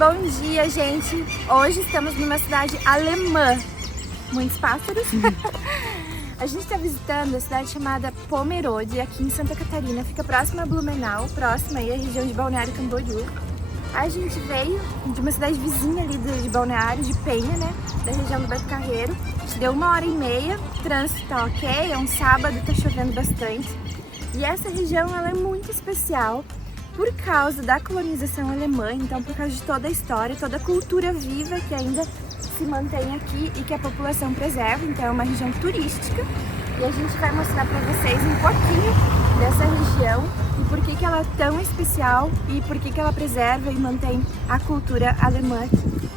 Bom dia, gente! Hoje estamos numa cidade alemã. Muitos pássaros. A gente está visitando a cidade chamada Pomerode, aqui em Santa Catarina. Fica próxima a Blumenau, próxima aí à região de Balneário Camboriú. A gente veio de uma cidade vizinha ali de Balneário, de Penha, né? Da região do Beto Carreiro. A gente deu 1h30, o trânsito tá ok, é um sábado, tá chovendo bastante. E essa região, ela é muito especial por causa da colonização alemã, então por causa de toda a história, toda a cultura viva que ainda se mantém aqui e que a população preserva. Então é uma região turística e a gente vai mostrar para vocês um pouquinho dessa região e por que ela é tão especial e por que ela preserva e mantém a cultura alemã aqui.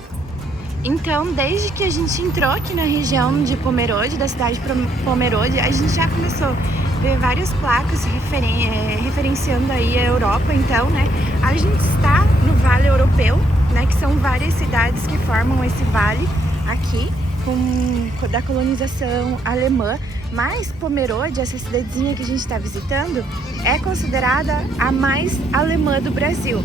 Então, desde que a gente entrou aqui na região de Pomerode, da cidade de Pomerode, a gente já começou a ver várias placas referenciando aí a Europa. Então, né, a gente está no Vale Europeu, né, que são várias cidades que formam esse vale aqui, da colonização alemã. Mas Pomerode, essa cidadezinha que a gente está visitando, é considerada a mais alemã do Brasil.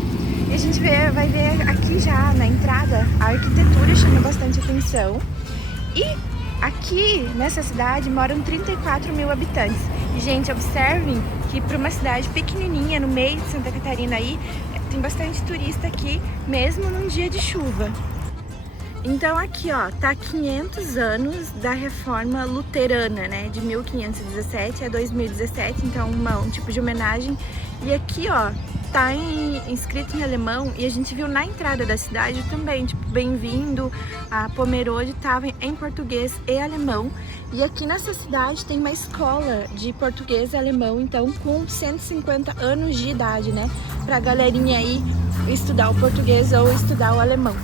E a gente vai ver aqui já na entrada, a arquitetura chama bastante atenção. E aqui nessa cidade moram 34 mil habitantes. E, gente, observem que para uma cidade pequenininha no meio de Santa Catarina aí, tem bastante turista aqui, mesmo num dia de chuva. Então aqui, ó, tá 500 anos da reforma luterana, né, de 1517 a 2017, então um tipo de homenagem. E aqui, ó, tá escrito em alemão e a gente viu na entrada da cidade também, tipo, bem-vindo a Pomerode, tava em português e alemão. E aqui nessa cidade tem uma escola de português e alemão, então com 150 anos de idade, né, pra galerinha aí estudar o português ou estudar o alemão.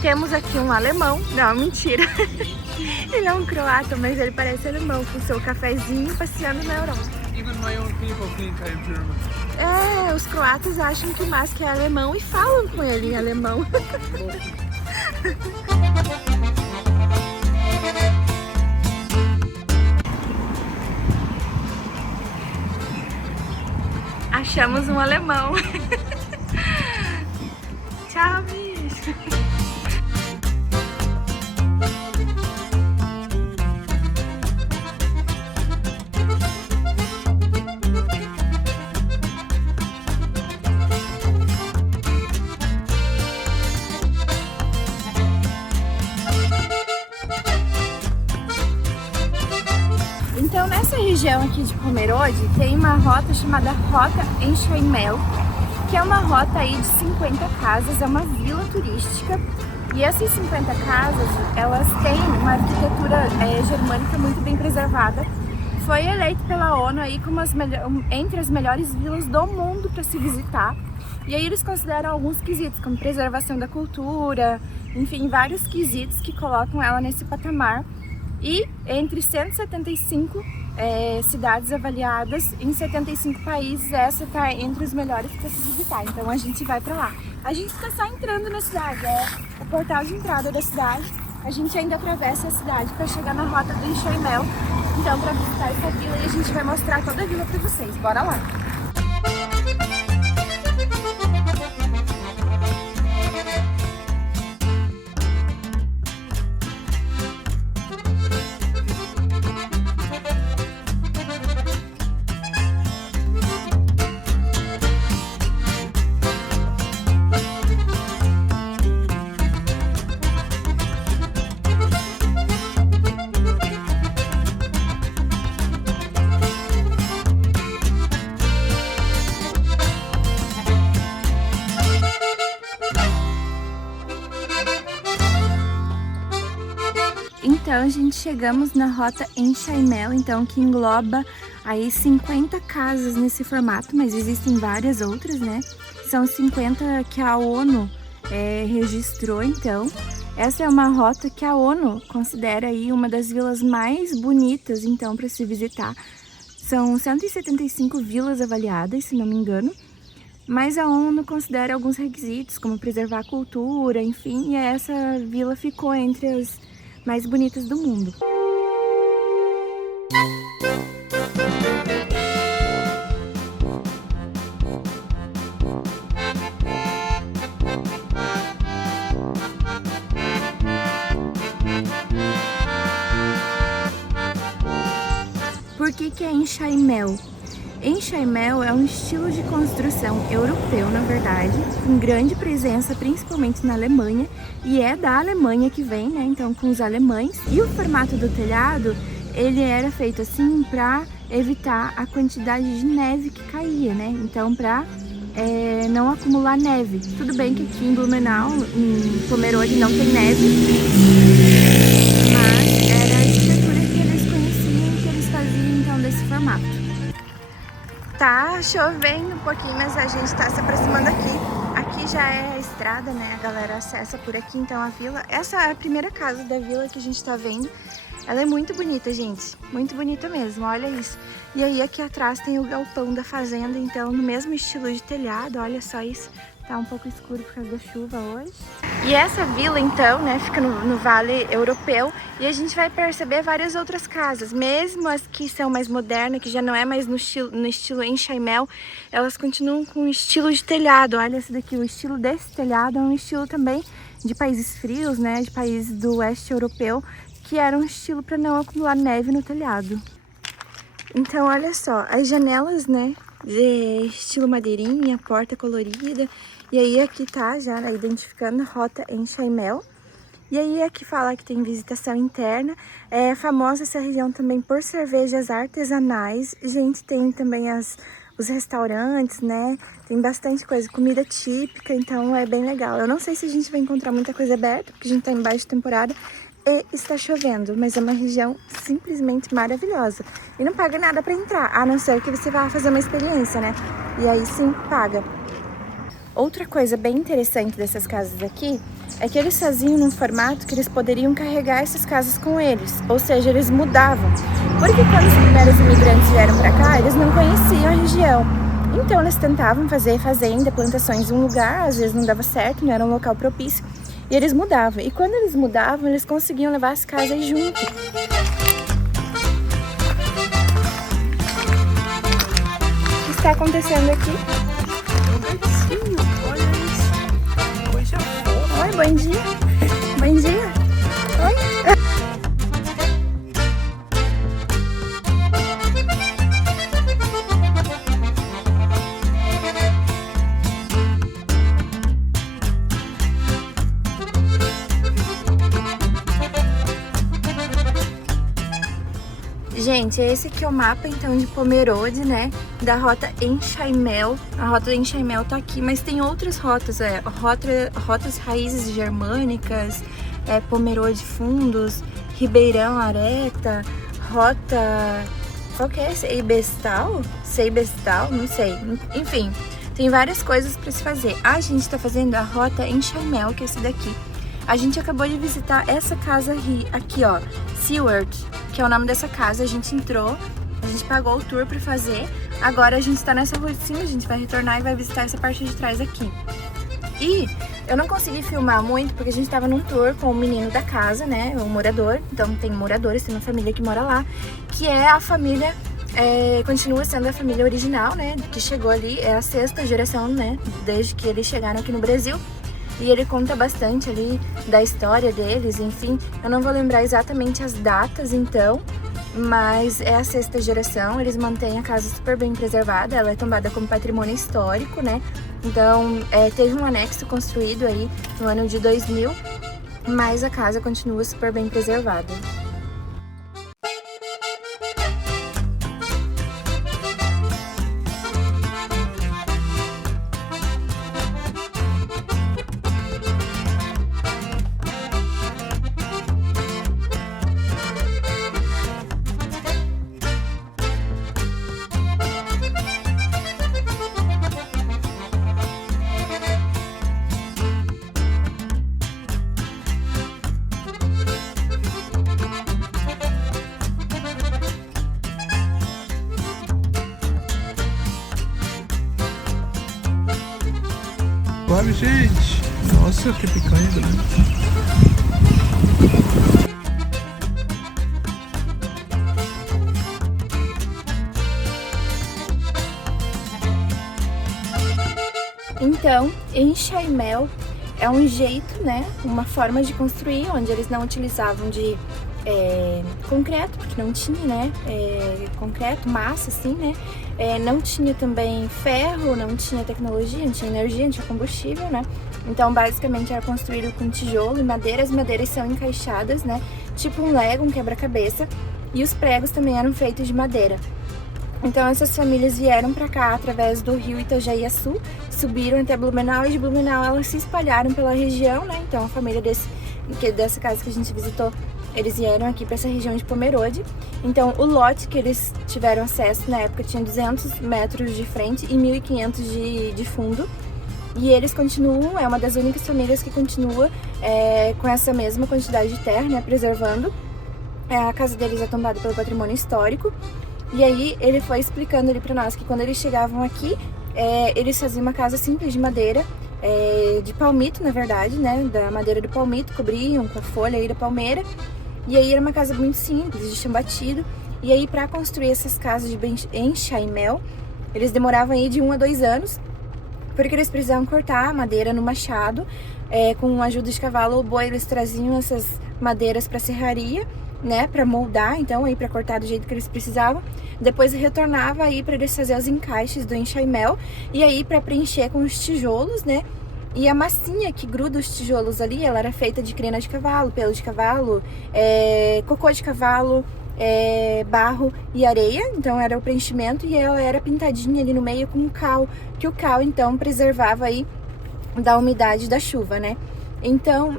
Temos aqui um alemão, não, mentira, ele é um croata, mas ele parece alemão, com seu cafezinho passeando na Europa. Even my own people think I'm German. É, os croatas acham que o Musk é alemão e falam com ele em alemão. Achamos um alemão. Tchau, bicho. Então, nessa região aqui de Pomerode, tem uma rota chamada Rota Enchaimel, que é uma rota aí de 50 casas, é uma vila turística. E essas 50 casas, elas têm uma arquitetura germânica muito bem preservada. Foi eleita pela ONU aí como entre as melhores vilas do mundo para se visitar. E aí eles consideram alguns quesitos, como preservação da cultura, enfim, vários quesitos que colocam ela nesse patamar. E entre 175 cidades avaliadas em 75 países, essa está entre os melhores para se visitar. Então a gente vai para lá. A gente está só entrando na cidade, é o portal de entrada da cidade. A gente ainda atravessa a cidade para chegar na rota do Enchaimel. Então, para visitar essa vila, e a gente vai mostrar toda a vila para vocês. Bora lá! Então, gente, chegamos na rota Enchaimel, então, que engloba aí 50 casas nesse formato, mas existem várias outras, né? São 50 que a ONU registrou, então. Essa é uma rota que a ONU considera aí uma das vilas mais bonitas, então, para se visitar. São 175 vilas avaliadas, se não me engano. Mas a ONU considera alguns requisitos, como preservar a cultura, enfim, e essa vila ficou entre as mais bonitas do mundo. que é enxaimel? Enxaimel é um estilo de construção europeu, na verdade, com grande presença principalmente na Alemanha, e é da Alemanha que vem, né? Então com os alemães. E o formato do telhado, ele era feito assim para evitar a quantidade de neve que caía, né? Então para não acumular neve. Tudo bem que aqui em Blumenau, em Pomerode, não tem neve, mas era a arquitetura que eles conheciam, que eles faziam então desse formato. Tá chovendo um pouquinho, mas a gente tá se aproximando aqui. Aqui já é a estrada, né? A galera acessa por aqui, então a vila. Essa é a primeira casa da vila que a gente tá vendo. Ela é muito bonita, gente. Muito bonita mesmo, olha isso. E aí aqui atrás tem o galpão da fazenda, então no mesmo estilo de telhado, olha só isso. Tá um pouco escuro por causa da chuva hoje. E essa vila, então, né, fica no Vale Europeu. E a gente vai perceber várias outras casas. Mesmo as que são mais modernas, que já não é mais no estilo enxaimel, elas continuam com o estilo de telhado. Olha esse daqui, o estilo desse telhado é um estilo também de países frios, né, de países do oeste europeu, que era um estilo para não acumular neve no telhado. Então, olha só, as janelas, né, de estilo madeirinha, porta colorida. E aí aqui tá já, né, identificando rota enxaimel. E aí aqui fala que tem visitação interna. É famosa essa região também por cervejas artesanais. Gente, tem também os restaurantes, né? Tem bastante coisa, comida típica, então é bem legal. Eu não sei se a gente vai encontrar muita coisa aberta, porque a gente tá em baixa temporada e está chovendo, mas é uma região simplesmente maravilhosa. E não paga nada para entrar, a não ser que você vá fazer uma experiência, né? E aí sim, paga. Outra coisa bem interessante dessas casas aqui é que eles faziam num formato que eles poderiam carregar essas casas com eles, ou seja, eles mudavam. Porque quando os primeiros imigrantes vieram para cá, eles não conheciam a região. Então eles tentavam fazer fazenda, plantações em um lugar, às vezes não dava certo, não era um local propício, e eles mudavam. E quando eles mudavam, eles conseguiam levar as casas junto. O que está acontecendo aqui? Oi, bom dia. Bom dia. Oi. Gente, esse aqui é o mapa então de Pomerode, né, da rota enxaimel. A rota enxaimel tá aqui, mas tem outras rotas, rotas raízes germânicas, Pomerode Fundos, Ribeirão Areta, rota... qual que é? Seibestal? Seibestal? Não sei. Enfim, tem várias coisas para se fazer. A gente tá fazendo a rota enxaimel, que é essa daqui. A gente acabou de visitar essa casa aqui, ó, Seward, que é o nome dessa casa. A gente entrou, a gente pagou o tour pra fazer. Agora a gente tá nessa rua de cima, a gente vai retornar e vai visitar essa parte de trás aqui. E eu não consegui filmar muito porque a gente tava num tour com o menino da casa, né, um morador. Então tem moradores, tem uma família que mora lá, que é a família, continua sendo a família original, né, que chegou ali, é a 6ª geração, né, desde que eles chegaram aqui no Brasil. E ele conta bastante ali da história deles, enfim. Eu não vou lembrar exatamente as datas, então, mas é a 6ª geração. Eles mantêm a casa super bem preservada, ela é tombada como patrimônio histórico, né? Então, teve um anexo construído aí no ano de 2000, mas a casa continua super bem preservada. Olha, gente. Nossa, que picanha grande. Então, enxaimel é um jeito, né, uma forma de construir onde eles não utilizavam de concreto, porque não tinha, né, concreto, massa, assim, né, não tinha também ferro, não tinha tecnologia, não tinha energia, não tinha combustível, né, então basicamente era construído com tijolo e madeira. As madeiras são encaixadas, né, tipo um Lego, um quebra-cabeça, e os pregos também eram feitos de madeira. Então essas famílias vieram para cá através do rio Itajaí-Açu, subiram até Blumenau, e de Blumenau elas se espalharam pela região, né, então a família dessa casa que a gente visitou, eles vieram aqui para essa região de Pomerode. Então o lote que eles tiveram acesso na época tinha 200 metros de frente e 1.500 de fundo. E eles continuam, é uma das únicas famílias que continua com essa mesma quantidade de terra, né, preservando. A casa deles é tombada pelo patrimônio histórico. E aí ele foi explicando ali para nós que quando eles chegavam aqui, eles faziam uma casa simples de madeira, de palmito, na verdade, né, da madeira do palmito, cobriam com a folha aí da palmeira. E aí era uma casa muito simples, de chão batido. E aí para construir essas casas de enxaimel, eles demoravam aí de 1 a 2 anos, porque eles precisavam cortar a madeira no machado, com a ajuda de cavalo ou boi. Eles traziam essas madeiras para serraria, né, para moldar, então aí para cortar do jeito que eles precisavam. Depois retornava aí para eles fazer os encaixes do enxaimel, e aí para preencher com os tijolos, né. E a massinha que gruda os tijolos ali, ela era feita de crina de cavalo, pelo de cavalo, cocô de cavalo, barro e areia. Então era o preenchimento, e ela era pintadinha ali no meio com cal, que o cal então preservava aí da umidade da chuva, né. Então,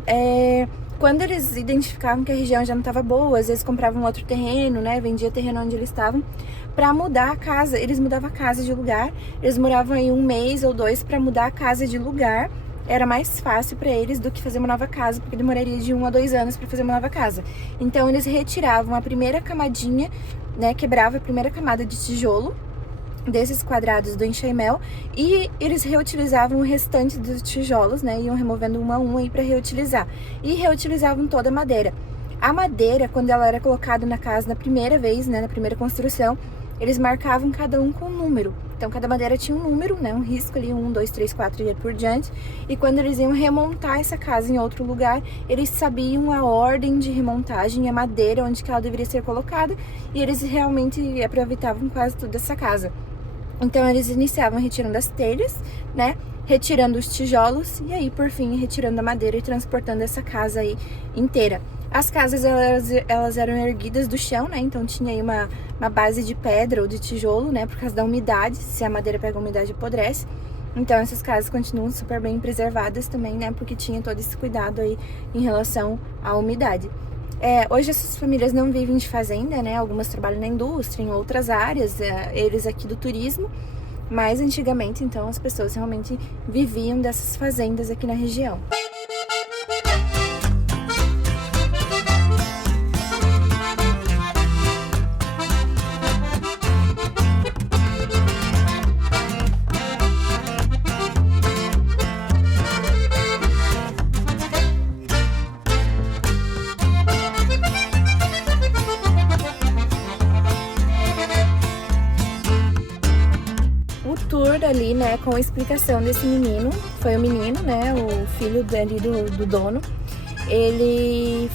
quando eles identificavam que a região já não estava boa, às vezes compravam outro terreno, né, vendia terreno onde eles estavam, para mudar a casa. Eles mudavam a casa de lugar, eles moravam aí 1 mês ou 2 para mudar a casa de lugar. Era mais fácil para eles do que fazer uma nova casa, porque demoraria de 1 a 2 anos para fazer uma nova casa. Então eles retiravam a primeira camadinha, né, quebrava a primeira camada de tijolo desses quadrados do enxaimel, e eles reutilizavam o restante dos tijolos, né, iam removendo um a um aí para reutilizar, e reutilizavam toda a madeira. A madeira, quando ela era colocada na casa na primeira vez, né, na primeira construção, eles marcavam cada um com um número. Então cada madeira tinha um número, né, um risco ali, 1, 2, 3, 4 e por diante. E quando eles iam remontar essa casa em outro lugar, eles sabiam a ordem de remontagem, a madeira onde que ela deveria ser colocada, e eles realmente aproveitavam quase tudo dessa casa. Então eles iniciavam retirando as telhas, né, retirando os tijolos, e aí por fim retirando a madeira e transportando essa casa aí inteira. As casas elas eram erguidas do chão, né, então tinha aí uma base de pedra ou de tijolo, né, por causa da umidade. Se a madeira pega a umidade, apodrece. Então essas casas continuam super bem preservadas também, né, porque tinha todo esse cuidado aí em relação à umidade. Hoje essas famílias não vivem de fazenda, né, algumas trabalham na indústria, em outras áreas, eles aqui do turismo, mas antigamente então as pessoas realmente viviam dessas fazendas aqui na região. Ali, né, com a explicação desse menino, foi o menino, né, o filho ali do dono. Ele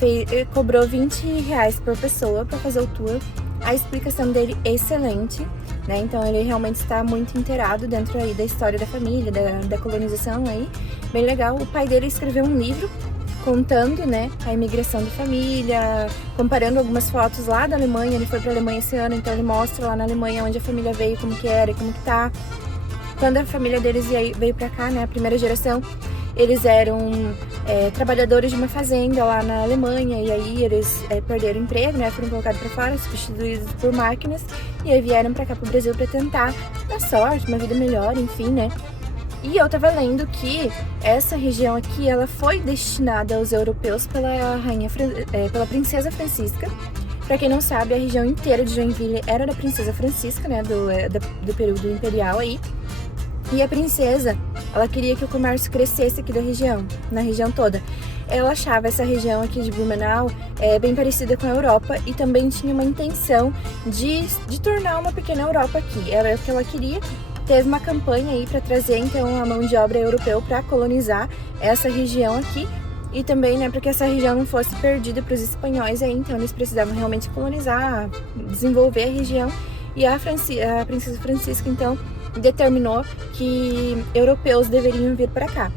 cobrou R$20 por pessoa para fazer o tour. A explicação dele é excelente, né, então ele realmente está muito inteirado dentro aí da história da família, da colonização aí, bem legal. O pai dele escreveu um livro contando, né, a imigração da família, comparando algumas fotos lá da Alemanha. Ele foi para a Alemanha esse ano, então ele mostra lá na Alemanha onde a família veio, como que era e como que tá. Quando a família deles veio pra cá, né, a primeira geração, eles eram trabalhadores de uma fazenda lá na Alemanha, e aí eles perderam o emprego, né, foram colocados pra fora, substituídos por máquinas, e aí vieram pra cá pro Brasil pra tentar dar sorte, uma vida melhor, enfim, né. E eu tava lendo que essa região aqui, ela foi destinada aos europeus pela princesa Francisca. Pra quem não sabe, a região inteira de Joinville era da princesa Francisca, né, do período imperial aí. E a princesa, ela queria que o comércio crescesse aqui da região, na região toda. Ela achava essa região aqui de Blumenau bem parecida com a Europa, e também tinha uma intenção de tornar uma pequena Europa aqui. Era o que ela queria. Teve uma campanha aí para trazer então a mão de obra europeu para colonizar essa região aqui. e também, né, para que essa região não fosse perdida para os espanhóis aí, então eles precisavam realmente colonizar, desenvolver a região, e a princesa Francisca, então, determinou que europeus deveriam vir para cá.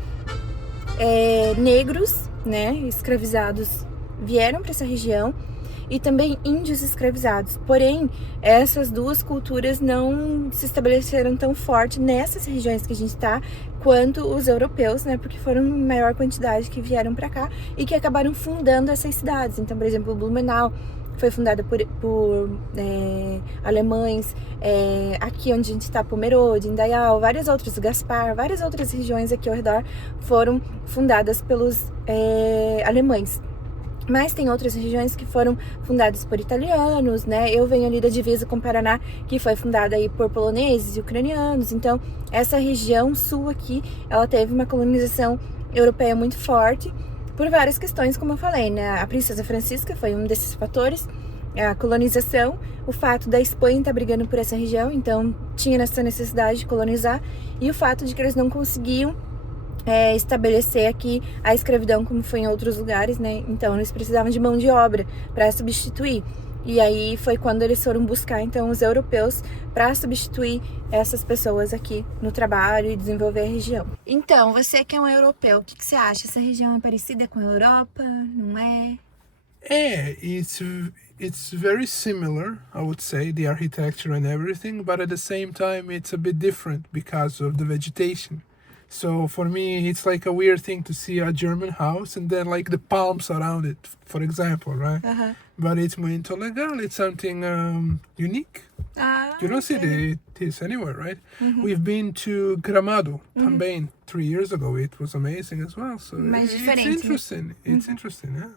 Negros, né, escravizados vieram para essa região, e também índios escravizados. Porém, essas duas culturas não se estabeleceram tão forte nessas regiões que a gente está quanto os europeus, né? Porque foram em maior quantidade que vieram para cá e que acabaram fundando essas cidades. Então, por exemplo, Blumenau foi fundada por alemães, aqui onde a gente está, Pomerode, Indaial, várias outras, Gaspar, várias outras regiões aqui ao redor foram fundadas pelos alemães. Mas tem outras regiões que foram fundadas por italianos, né? Eu venho ali da divisa com o Paraná, que foi fundada aí por poloneses e ucranianos. Então, essa região sul aqui, ela teve uma colonização europeia muito forte por várias questões, como eu falei, né? A princesa Francisca foi um desses fatores, a colonização, o fato da Espanha estar brigando por essa região, então tinha essa necessidade de colonizar, e o fato de que eles não conseguiam estabelecer aqui a escravidão como foi em outros lugares, né? Então eles precisavam de mão de obra para substituir. E aí foi quando eles foram buscar então os europeus para substituir essas pessoas aqui no trabalho e desenvolver a região. Então, você que é um europeu, o que você acha? Essa região é parecida com a Europa? Não é? It's very similar, I would say, the architecture and everything, but at the same time it's a bit different because of the vegetation. So for me, it's like a weird thing to see a German house and then like the palms around it, for example, right? But it's muito legal. It's something unique. You don't see this anywhere, right? We've been to Gramado também 3 years ago. It was amazing as well. So Mais diferente, it's interesting. It's interesting, yeah.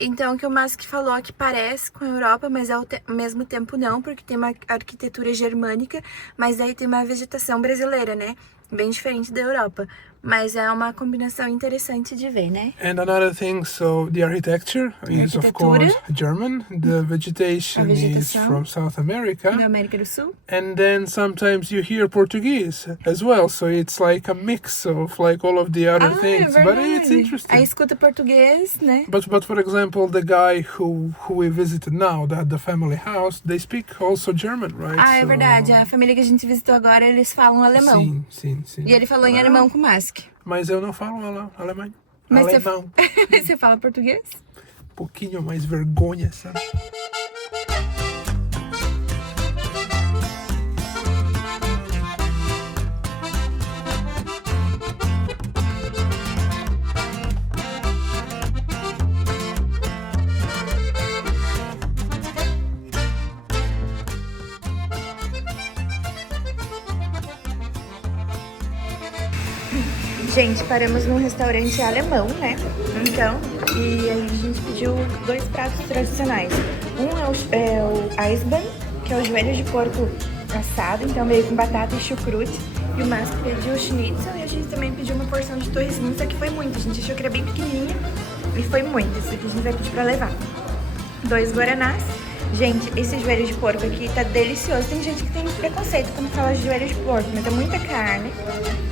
Então, o que o Musk falou que parece com a Europa, mas ao mesmo tempo não, porque tem uma arquitetura germânica, mas aí tem uma vegetação brasileira, né? Bem diferente da Europa. Mas é uma combinação interessante de ver, né? And another thing, so the architecture is of course German. The vegetation is from South America. Da América do Sul. And then sometimes you hear Portuguese as well, so it's like a mix of like all of the other things. But it's interesting. Aí escuta português, né? But for example, the guy who we visited now, the family house, they speak also German, right? É verdade. A família que a gente visitou agora, eles falam alemão. Sim. E ele falou em alemão com o Musk. Mas eu não falo alemão. Mas alemão. Você fala português? Um pouquinho mais vergonha, sabe? Gente, paramos num restaurante alemão, né? Então, e aí a gente pediu 2 pratos tradicionais. Um é o Eisbein, que é o joelho de porco assado, então veio com batata e chucrute. E o Márcio pediu o schnitzel e a gente também pediu uma porção de torresminho, só que foi muito. A gente achou que era bem pequenininha e foi muito. Esse aqui a gente vai pedir pra levar. 2 guaranás. Gente, esse joelho de porco aqui tá delicioso. Tem gente que tem preconceito quando fala de joelho de porco, mas tem muita carne,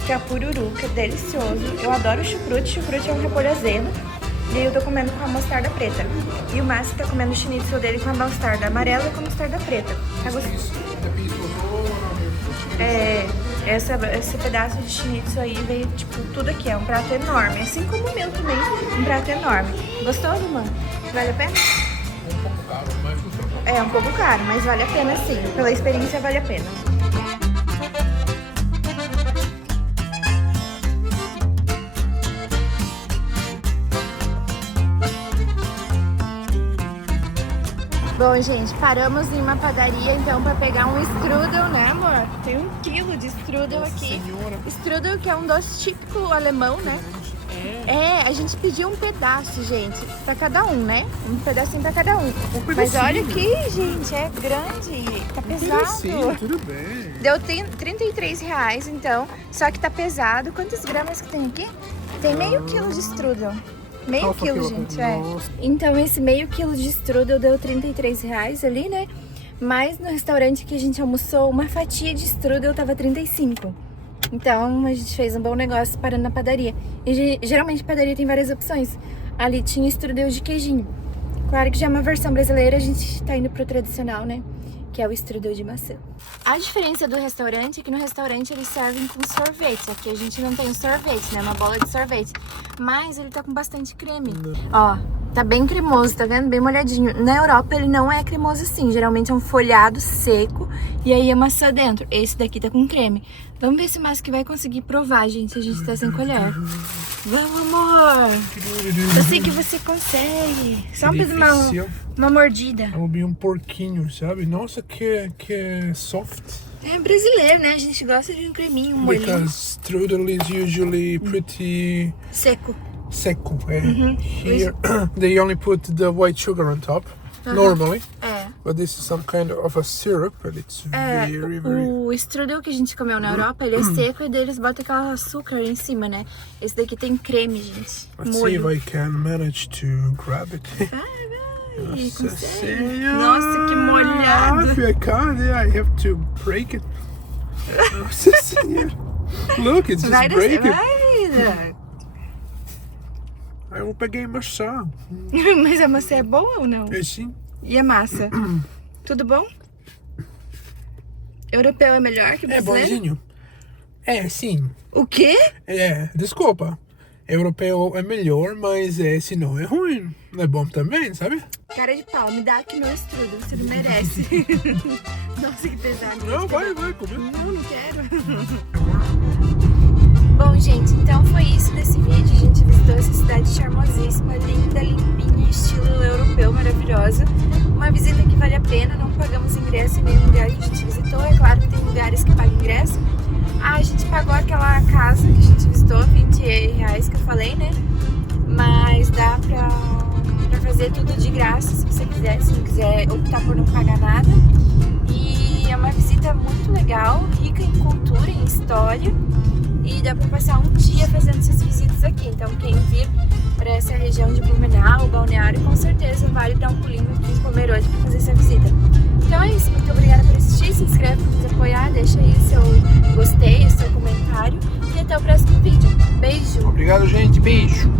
que é a pururuca, delicioso. Eu adoro chucrute. Chucrute é um repolho azedo. E aí eu tô comendo com a mostarda preta. E o Márcio tá comendo o schnitzel dele com a mostarda amarela e com a mostarda preta. Tá gostoso? Esse pedaço de schnitzel aí veio, tipo, tudo aqui. É um prato enorme. Assim como o meu também, um prato enorme. Gostoso, mano? Vale a pena? Um pouco caro, mas funciona. É um pouco caro, mas vale a pena sim. Pela experiência, vale a pena. Bom, gente, paramos em uma padaria, então, pra pegar um strudel, né, amor? Tem 1 quilo de strudel aqui. Strudel, que é um doce típico alemão, né? A gente pediu um pedaço, gente, pra cada um, né? Um pedacinho pra cada um. Mas olha aqui, gente, é grande, tá pesado. Tudo bem. Deu R$33, então, só que tá pesado. Quantos gramas que tem aqui? Tem meio quilo de strudel. Meio quilo, gente, Então, esse meio quilo de strudel deu R$33 ali, né? Mas no restaurante que a gente almoçou, uma fatia de strudel tava 35. Então a gente fez um bom negócio parando na padaria. E geralmente padaria tem várias opções. Ali tinha strudel de queijinho. Claro que já é uma versão brasileira, a gente tá indo pro tradicional, né? Que é o strudel de maçã. A diferença do restaurante é que no restaurante eles servem com sorvete. Aqui a gente não tem um sorvete, né? Uma bola de sorvete. Mas ele tá com bastante creme. Ó, tá bem cremoso, tá vendo? Bem molhadinho. Na Europa ele não é cremoso assim. Geralmente é um folhado seco e aí a maçã dentro. Esse daqui tá com creme. Vamos ver se o Márcio vai conseguir provar, gente. A gente tá sem colher. Vamos, amor! Eu sei que você consegue. Só pra uma mordida. Eu vi um porquinho, sabe? Nossa, que soft. É brasileiro, né? A gente gosta de um creminho, um molhinho. Because strudel is usually pretty Seco. seco. Here they only put the white sugar on top, normally. É. But this is some kind of a syrup, and it's very. O strudel que a gente comeu na Europa, ele é seco e deles botam aquele açúcar em cima, né? Esse daqui tem creme, gente. Let's see if I can manage to grab it. Ai, consegue. Senhora. Nossa, que molhado. If I can't, yeah, I have to break it. Nossa senhora. Look, it's just breaking. Vai. Eu peguei maçã. Mas a maçã é boa ou não? É sim. E a massa? Tudo bom? Europeu é melhor que É brasileiro? bonzinho. É, sim. O quê? É, desculpa. Europeu é melhor, mas esse não é ruim. É bom também, sabe? Cara de pau, me dá aqui meu strudel, você não merece. Nossa, que pesado. Não, vai, comer. Não quero. Bom, gente, então foi isso desse vídeo. A gente visitou essa cidade charmosíssima, linda, limpinha, estilo europeu, maravilhosa. Uma visita que vale a pena, não pagamos ingresso em nenhum lugar que a gente visitou. É claro que tem lugares que pagam ingresso. A gente pagou aquela casa que a gente visitou, R$20 que eu falei, né? Mas dá pra fazer tudo de graça, se você quiser. Se não quiser optar por não pagar nada. E é uma visita muito legal, rica em cultura, em história. E dá pra passar um dia fazendo essas visitas aqui. Então quem vir para essa região de Blumenau, Balneário, com certeza vale dar um pulinho aqui em Pomerode para fazer essa visita. Então é isso, muito obrigada por assistir, se inscreve para nos apoiar, deixa aí o seu gostei, o seu comentário e até o próximo vídeo. Beijo! Obrigado, gente. Beijo.